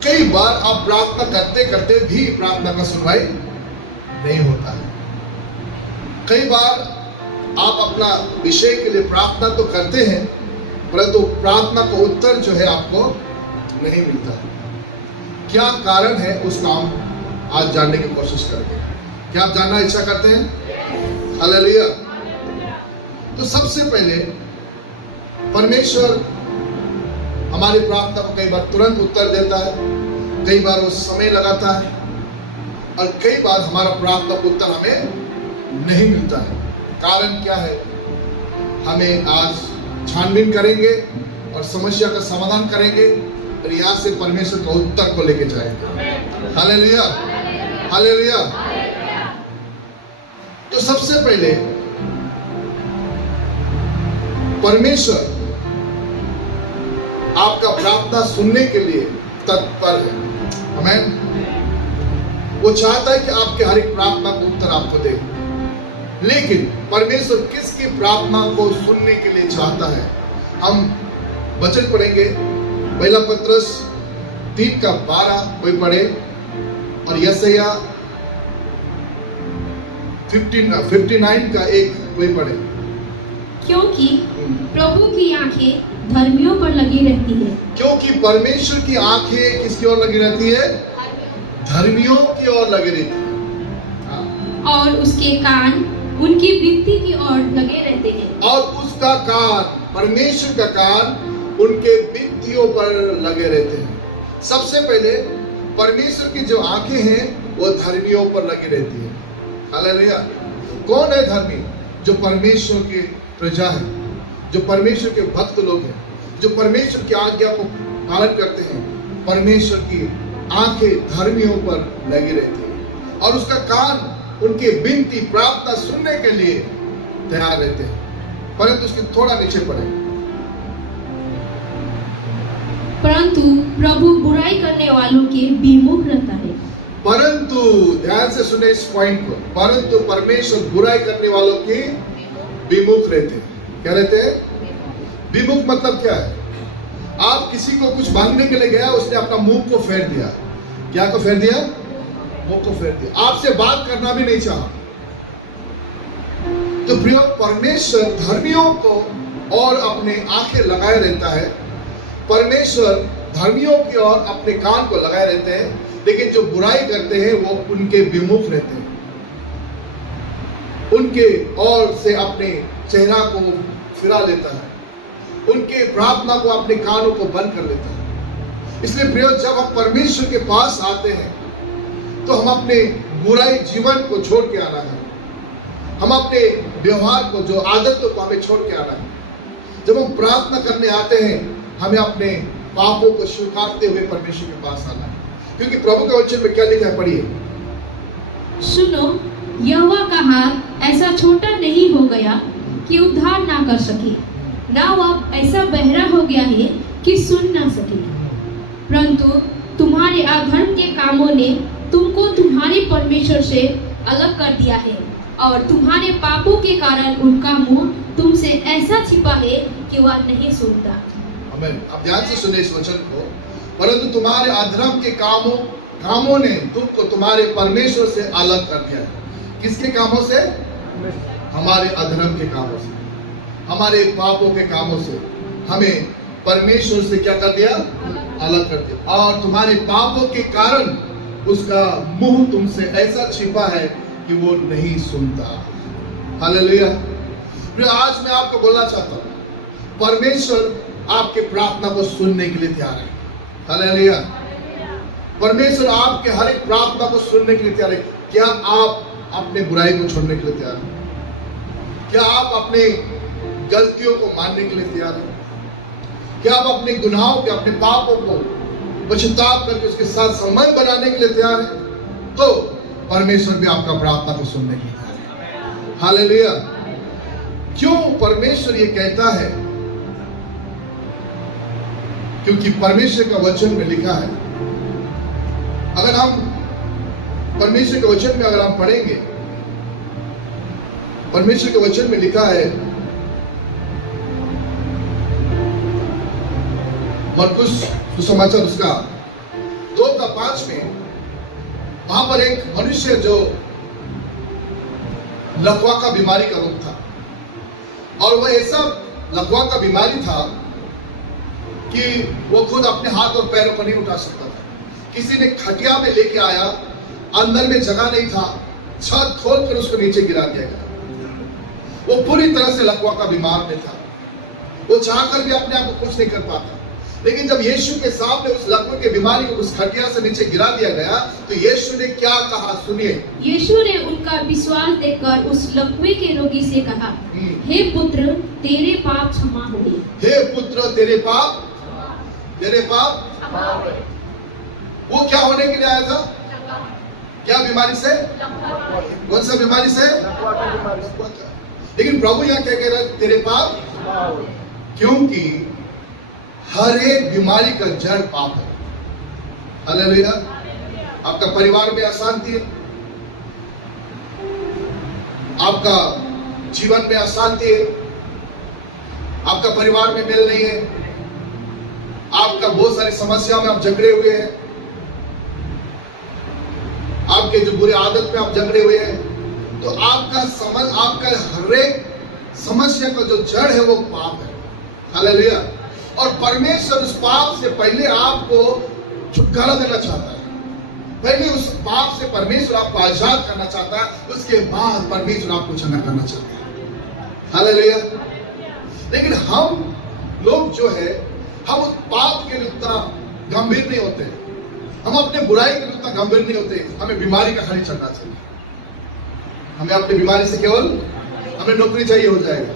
कई बार आप प्रार्थना करते करते भी प्रार्थना का सुनवाई नहीं होता है। कई बार आप अपना विषय के लिए प्रार्थना तो करते हैं, परंतु प्रार्थना का उत्तर जो है आपको नहीं मिलता है। क्या कारण है उसका हम आज जानने की कोशिश करेंगे। क्या आप जानना इच्छा करते हैं? हालेलुया। तो सबसे पहले परमेश्वर हमारी प्रार्थना को कई बार तुरंत उत्तर देता है, कई बार वो समय लगाता है और कई बार हमारा प्रार्थना का उत्तर हमें नहीं मिलता है। कारण क्या है? हमें आज छानबीन करेंगे और समस्या का समाधान करेंगे और यहाँ से परमेश्वर का उत्तर को लेके जाएंगे। Hallelujah, hallelujah. तो सबसे पहले परमेश्वर आपका प्रार्थना सुनने के लिए तत्पर है। आमीन। वो चाहता है कि आपके हर एक प्रार्थना का उत्तर आपको दे। लेकिन परमेश्वर किसकी प्रार्थना को सुनने के लिए चाहता है? हम वचन पढ़ेंगे, पहला पत्रस 3:12 वही पढ़े और यशायाह 59 का 1 वही पढ़े। क्योंकि प्रभु की आंखें धर्मियों पर लगी रहती है। क्योंकि परमेश्वर की आंखें किसकी ओर लगी रहती है? धर्मियों की ओर लगी रहती है। और उसके कान उनकी विनती की ओर लगे रहते हैं। और उसका कान, परमेश्वर का कान उनके विनतियों पर लगे रहते हैं। सबसे पहले परमेश्वर की जो आंखें हैं वो धर्मियों पर लगी रहती है। हालेलुया। कौन है धर्मी? जो परमेश्वर की प्रजा है, जो परमेश्वर के भक्त लोग हैं, जो परमेश्वर की आज्ञा को पालन करते हैं। परमेश्वर की आंखें धर्मियों पर लगी रहती है और उसका कान उनके विनती प्रार्थना सुनने के लिए तैयार रहते हैं। परंतु उसके थोड़ा नीचे पड़े, परंतु प्रभु बुराई करने वालों के विमुख रहता है। परंतु ध्यान से सुने इस पॉइंट को, परंतु परमेश्वर बुराई करने वालों के विमुख रहते हैं। क्या रहते हैं? विमुख मतलब क्या है? आप किसी को कुछ मांगने के लिए गया, उसने अपना मुंह को फेर दिया। क्या को फेर दिया? मुंह को फेर दिया। आपसे बात करना भी नहीं चाहा। तो प्रिय, परमेश्वर धर्मियों को और अपने आंखें लगाए रहता है। परमेश्वर धर्मियों की ओर अपने कान को लगाए रहते हैं, लेकिन जो बुराई करते हैं वो उनके विमुख रहते हैं। उनके ओर से अपने चेहरा को फिरा लेता है, उनके प्रार्थना को, अपने कानों को बंद कर लेता है। इसलिए प्रिय, जब हम परमेश्वर के पास आते हैं तो हम अपने बुराई जीवन को छोड़ के आना है। हम अपने व्यवहार को, जो आदतों को हमें छोड़ के आना है। जब हम प्रार्थना करने आते हैं, हमें अपने पापों को स्वीकारते हुए परमेश्वर के पास आना है। क्योंकि प्रभु के वचन में क्या लिखा है? पढ़िए। सुनो, यहोवा का हाथ ऐसा छोटा नहीं हो गया कि उद्धार ना कर सके, ना वह ऐसा बहरा हो गया है कि सुन ना सके। परंतु तुम्हारे अधर्म के कामों ने तुमको तुम्हारे परमेश्वर से अलग कर दिया है और तुम्हारे पापों के कारण उनका मुंह तुमसे ऐसा छिपा है कि वह नहीं सुनता। आमीन। अब ध्यान से सुने इस वचन को। परंतु तुम्हारे अधर्म के कामों ने तुमको तुम्हारे परमेश्वर से अलग कर दिया है। किसके कामों से? हमारे अधर्म के कामों से, हमारे पापों के कामों से हमें परमेश्वर से क्या कर दिया? अलग कर दिया। और तुम्हारे पापों के कारण उसका मुंह तुमसे ऐसा छिपा है कि वो नहीं सुनता। हालेलुया। फिर आज मैं आपको बोलना चाहता हूँ, परमेश्वर आपके प्रार्थना को सुनने के लिए तैयार है। हालेलुया। परमेश्वर आपके हर एक प्रार्थना को सुनने के लिए तैयार है। क्या आप अपने बुराई को छोड़ने के लिए तैयार हैं? क्या आप अपने गलतियों को मानने के लिए तैयार हैं? क्या आप अपने गुनाहों के, अपने पापों को पश्चाताप करके उसके साथ संबंध बनाने के लिए तैयार हैं? तो परमेश्वर भी आपका प्रार्थना को सुनने के लिए तैयार है। हालेलुया। क्यों परमेश्वर ये कहता है? क्योंकि परमेश्वर का वचन में लिखा है, अगर हम परमेश्वर के वचन में अगर हम पढ़ेंगे, परमेश्वर के वचन में लिखा है, मरकुस सुसमाचार उसका 2:5 में वहां पर एक मनुष्य जो लकवा का बीमारी का रोग था, और वह ऐसा लकवा का बीमारी था कि वो खुद अपने हाथ और पैरों को नहीं उठा सकता था। किसी ने खटिया में लेके आया, अंदर में जगह नहीं था, छत खोल कर उसको नीचे गिरा दिया गया। वो पूरी तरह से लकवा का बीमार में था। वो चाहकर भी अपने आप को कुछ नहीं कर पाता। लेकिन जब यीशु के सामने उस लकवे की बीमारी को उस खटिया से नीचे गिरा दिया गया, तो यीशु ने क्या कहा, सुनिए। यीशु ने उनका विश्वास देखकर उस लकवे के रोगी से कहा, हे पुत्र, तेरे पाप क्षमा हो गए। हे पुत्र, तेरे पाप वो क्या होने के लिए आया था? क्या बीमारी से? कौन सा बीमारी से? लेकिन प्रभु यहाँ क्या कह रहा है? तेरे पाप, क्योंकि हर एक बीमारी का जड़ पाप है। हालेलुया। आपका परिवार में अशांति है, आपका जीवन में अशांति है, आपका परिवार में मेल नहीं है, आपका बहुत सारी समस्याओं में आप जकड़े हुए हैं, आपके जो बुरे आदत में आप जकड़े हुए हैं, तो आपका हर एक समस्या का जो जड़ है वो पाप है। हालेलुया। और परमेश्वर उस पाप से पहले आपको छुटकारा देना चाहता है। पहले उस पाप से परमेश्वर आपको आजाद करना चाहता है, उसके बाद परमेश्वर आपको क्षमा करना चाहता है। हालेलुया। लेकिन हम लोग जो है, हम उस पाप के लिए उतना गंभीर नहीं होते, हम अपने बुराई के लिए उतना गंभीर नहीं होते। हमें बीमारी का खाली चढ़ना चाहिए। हमें अपनी बीमारी से केवल हमें नौकरी चाहिए, हो जाएगा,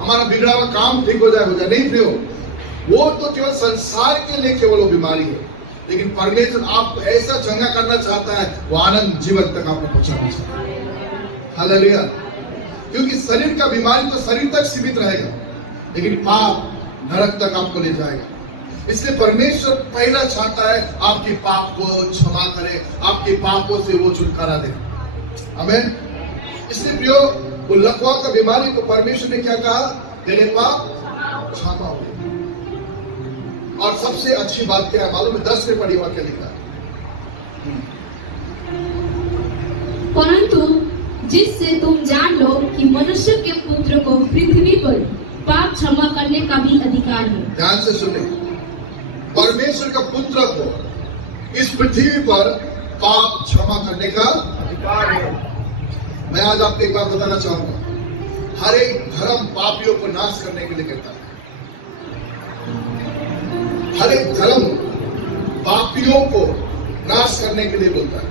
हमारा बिगड़ा हुआ काम ठीक हो जाए, नहीं फ्री हो, वो तो केवल संसार के लिए केवल वो बीमारी है। लेकिन परमेश्वर आपको ऐसा चंगा करना चाहता है, वो आनंद जीवन तक आपको पहुंचाना चाहता है। हालेलुया। क्योंकि शरीर का बीमारी तो शरीर तक सीमित रहेगा, लेकिन पाप नरक तक आपको ले जाएगा। इसलिए परमेश्वर पहला चाहता है आपके पाप को क्षमा करे, आपके पापों से वो छुटकारा दे। आमीन। इसलिए प्रियो, वो लकवा का बीमारी को परमेश्वर ने क्या कहा? तेरे पाप क्षमा हो गए। और सबसे अच्छी बात क्या है मालूम है? 10 में पढ़ी वाक्य लिखा, परंतु जिससे तुम जान लो कि मनुष्य के पुत्र को पृथ्वी पर पाप क्षमा करने का भी अधिकार है। ध्यान से सुने, परमेश्वर का पुत्र को इस पृथ्वी पर पाप क्षमा करने का अधिकार है। मैं आज आपको एक बात बताना चाहूंगा, हर एक धर्म पापियों को नाश करने के लिए कहता है। हर एक धर्म पापियों को नाश करने के लिए बोलता है।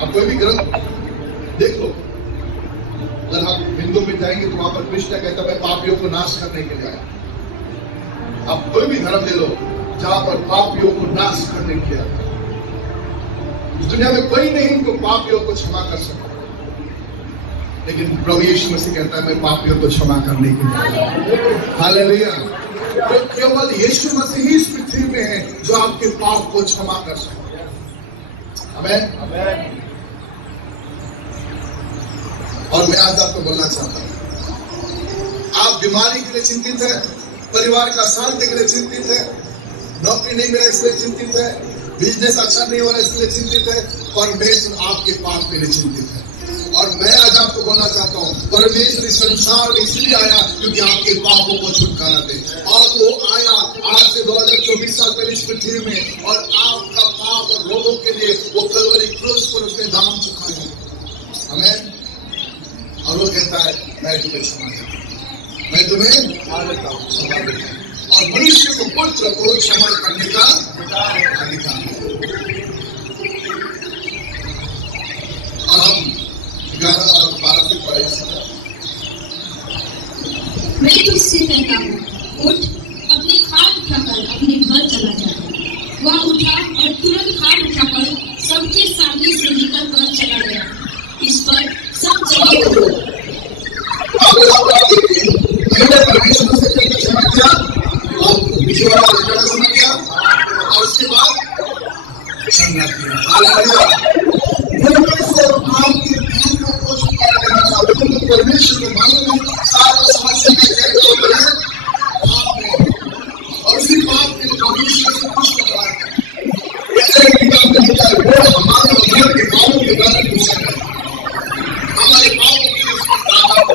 अब कोई भी ग्रंथ देख लो, अगर आप हिंदू में जाएंगे तो वहां पर कृष्ण कहता है मैं पापियों को नाश करने के लिए आया। आप कोई भी धर्म ले लो जहां पर पापियों को नाश करने के लिए आया। इस दुनिया में कोई नहीं इनको पापियों को क्षमा कर सकता, लेकिन प्रभु यीशु मसीह कहता है मैं पापियों को क्षमा करने के लिए आया। हालेलुया। तो केवल यीशु मसीह ही इस पृथ्वी में है जो आपके पाप को क्षमा कर सकता है। आमीन। और मैं आज आपको बोलना चाहता हूं, आप बीमारी के लिए चिंतित है, परिवार का शांति के लिए चिंतित है, नौकरी नहीं मिला इसलिए चिंतित है, बिजनेस अच्छा नहीं हो रहा इसलिए चिंतित है, परमेश्वर आपके पाप के लिए चिंतित है। और मैं आज आपको बोलना चाहता हूं, परमेश्वर इस संसार में इसलिए आया क्योंकि आपके पापों को छुटकारा दे। और वो आया आज से 2024 साल पहले इस पृथ्वी में, और आपका पाप और रोगों के लिए वो कलवरी क्रूस पर उसने दाम चुकाया। हमें और वो कहता है मैं तुम्हें क्षमा करता हूं, मैं तुम्हें क्षमा देता हूं। और मनुष्य को पुत्र को क्षमा करने का अधिकार है। और हम 11 और 12 से पढ़े। मैं तुझसे कहता हूँ, उठ, अपनी खाट उठाकर अपने घर चला जा। वह उठा और तुरंत खाट उठाकर सबके सामने से निकल कर चला गया। इस पर सब जगह परमेश्वर से क्षमा किया और क्षमा किया और उसके बाद क्षमा किया। परमेश्वर को मालूम है सारा समस्या का पाप है, और उसी पाप के लिए परमेश्वर से खुश होता है। वो हमारे अंदर के कामों के द्वारा दूषण है, हमारे पापों की उसकी ताकत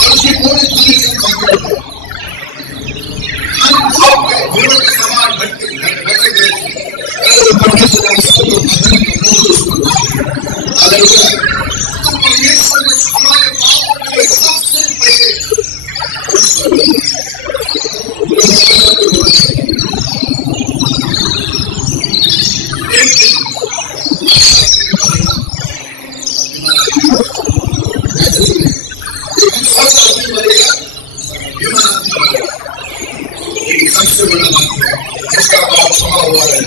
और उसकी पूरी पूरी संपत्ति हम सबके घोड़ों के समान भटके गए परमेश्वर ने सबको बदल के हालेलुया। तो परमेश्वर ने हमारे पापों के लिए सबसे पहले सबसे बड़ा बात है जिसका पाप क्षमा हुआ है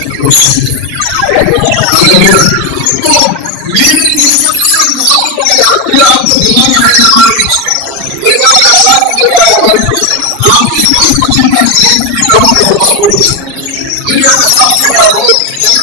तो मेरे लिए सबसे महत्वपूर्ण आपको दिमाग में रहना हमारे बीच एक बार का साथ आप इसको चिंता कम दुनिया का सबसे बड़ा रोग इससे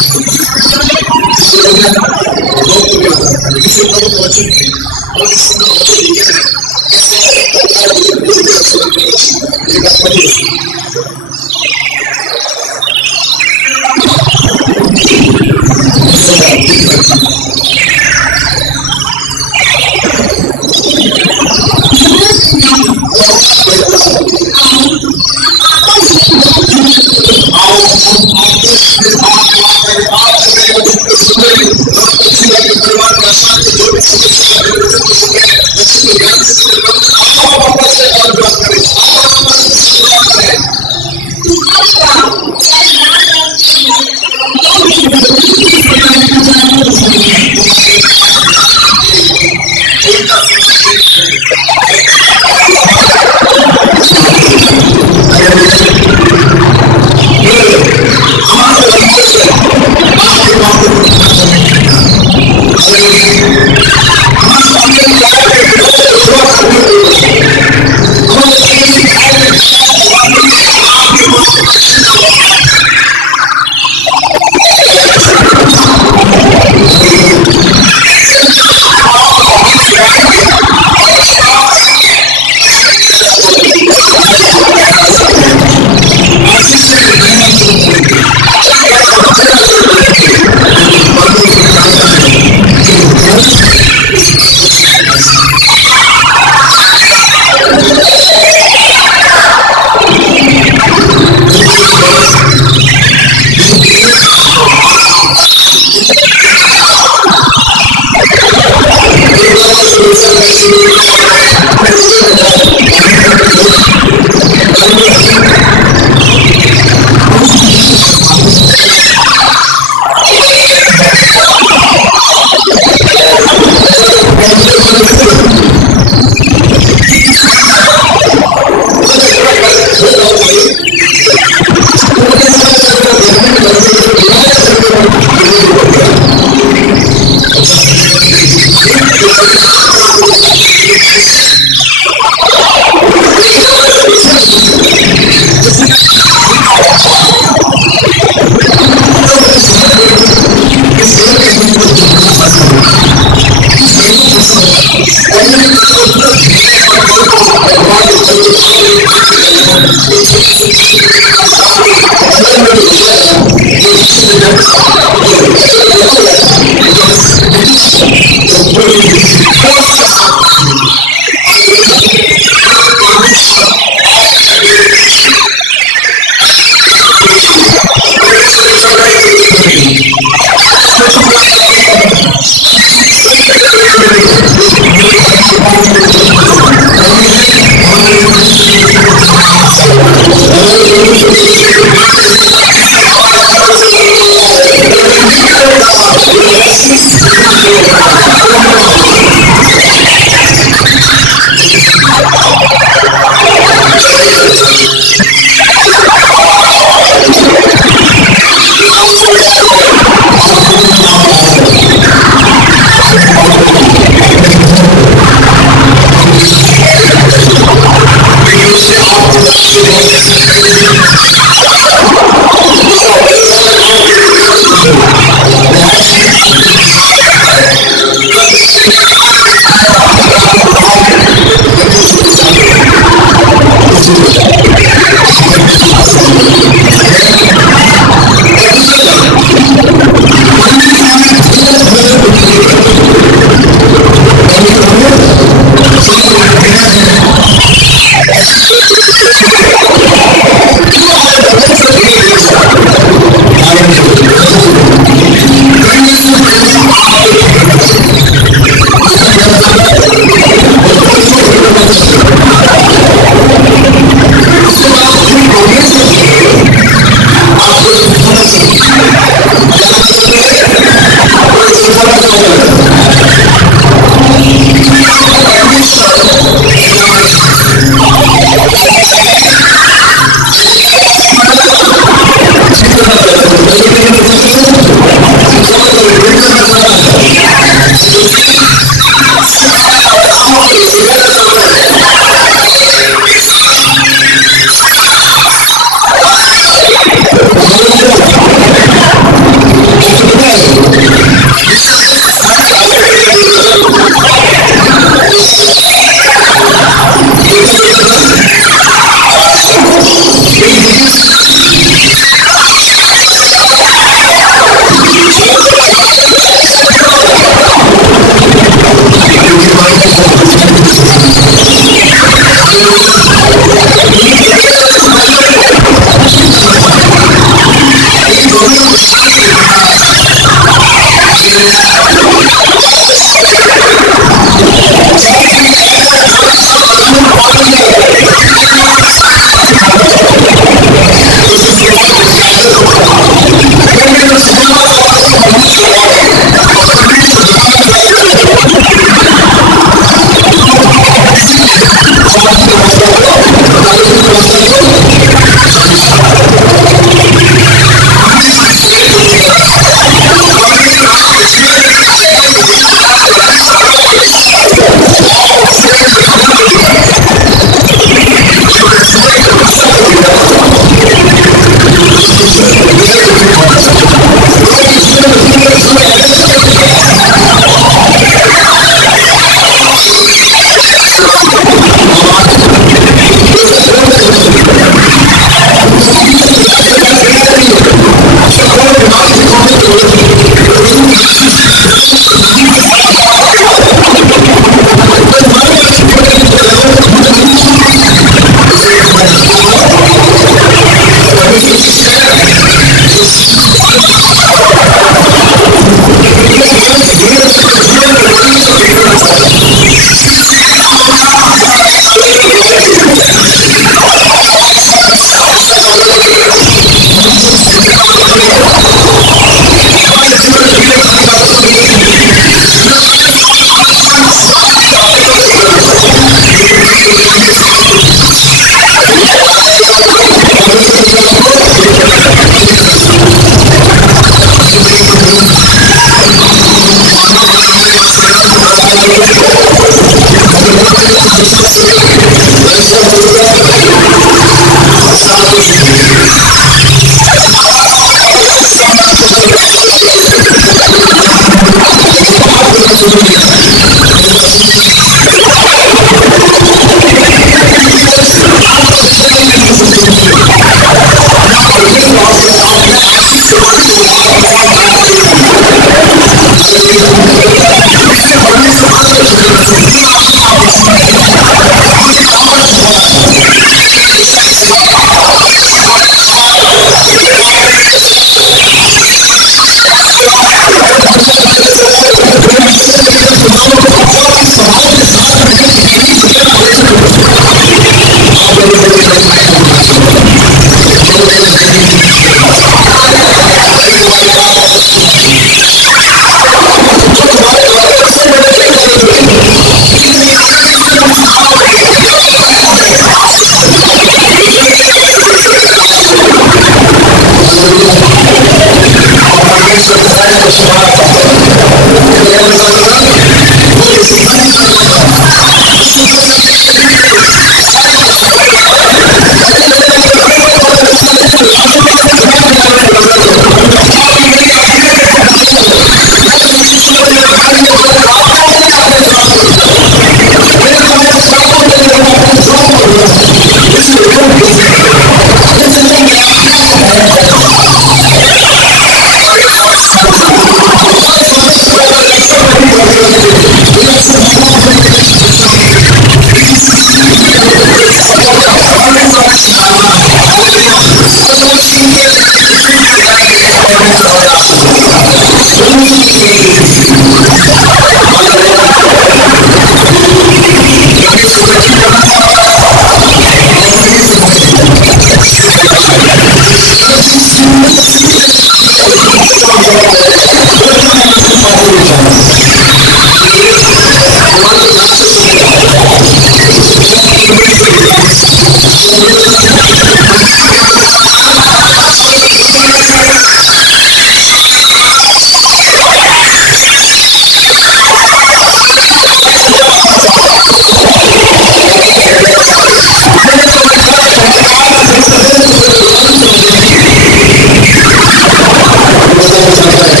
Hallelujah.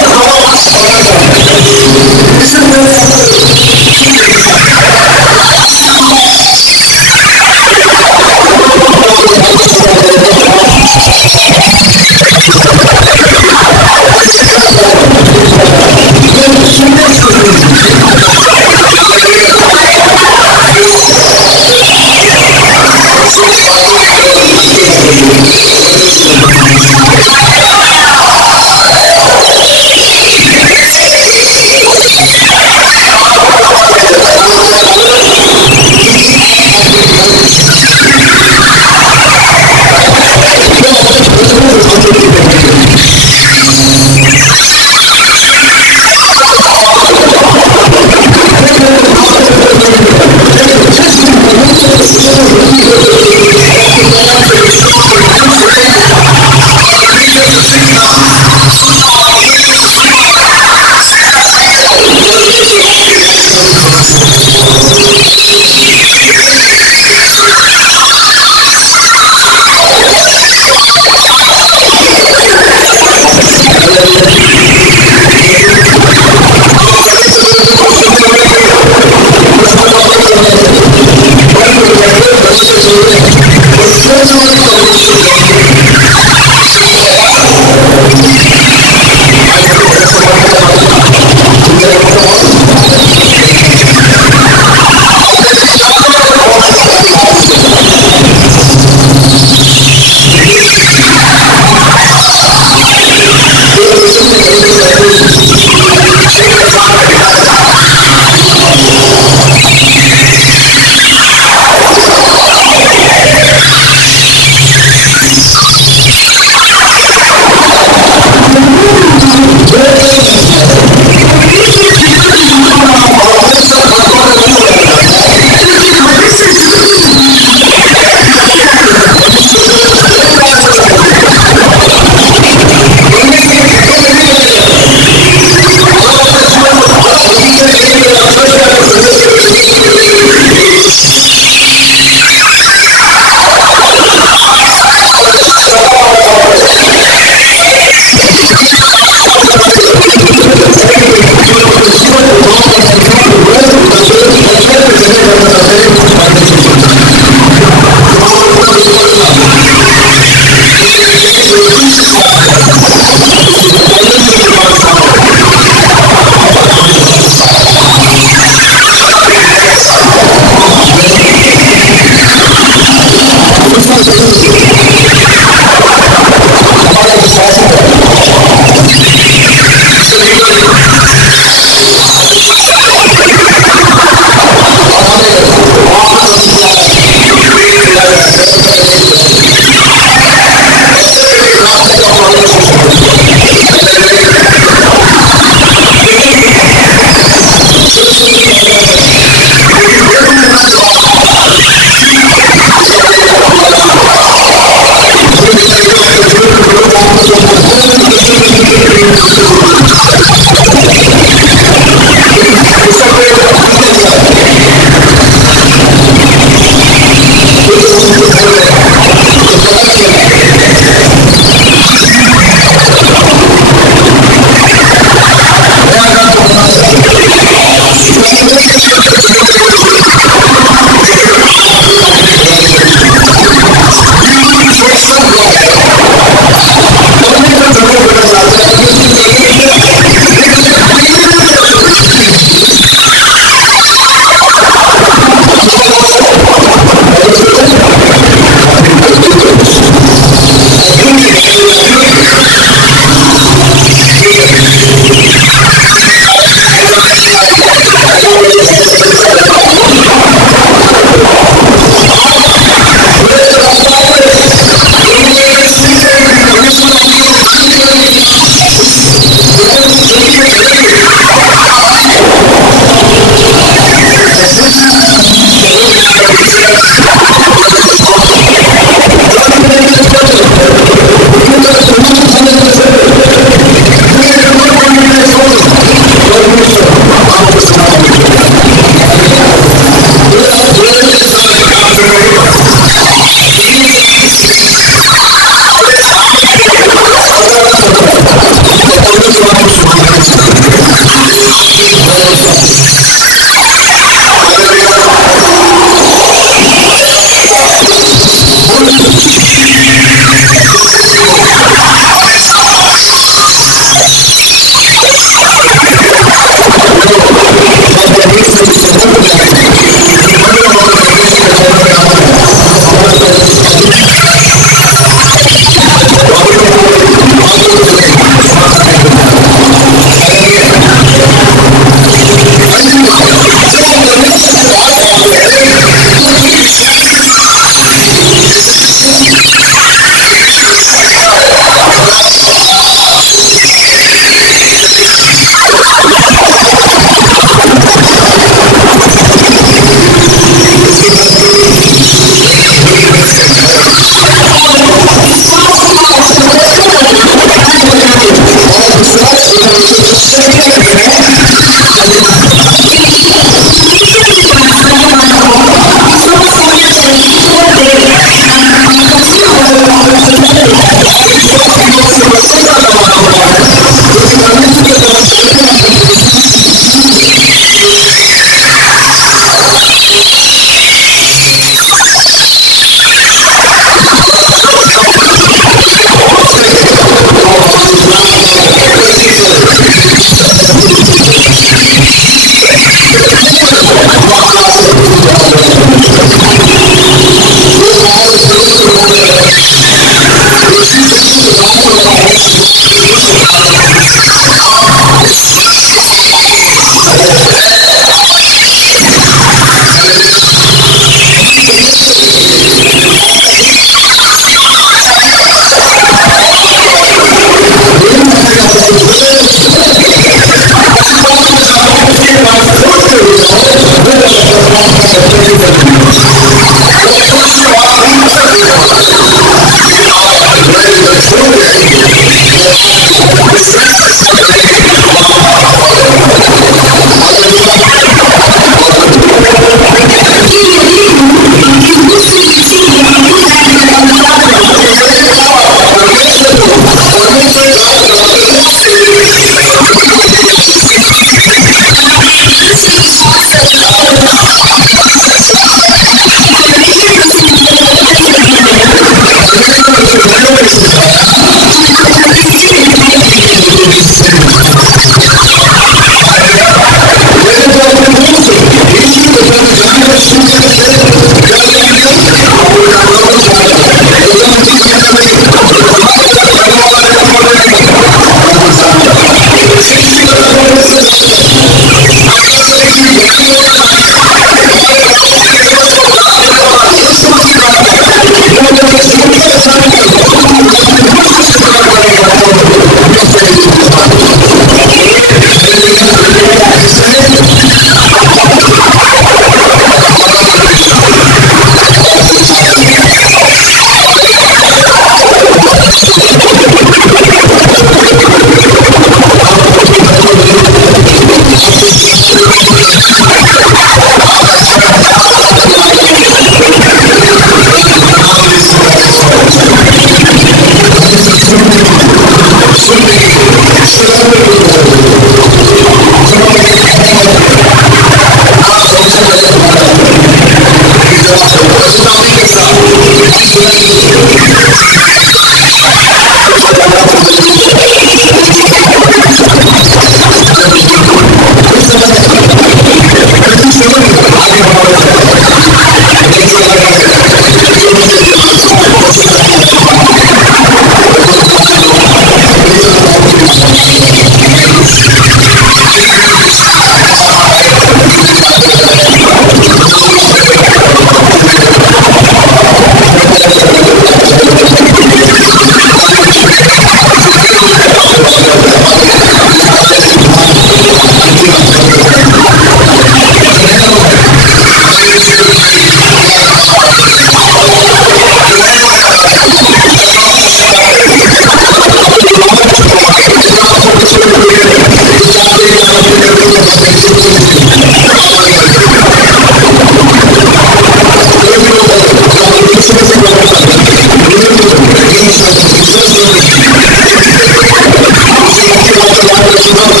खुदा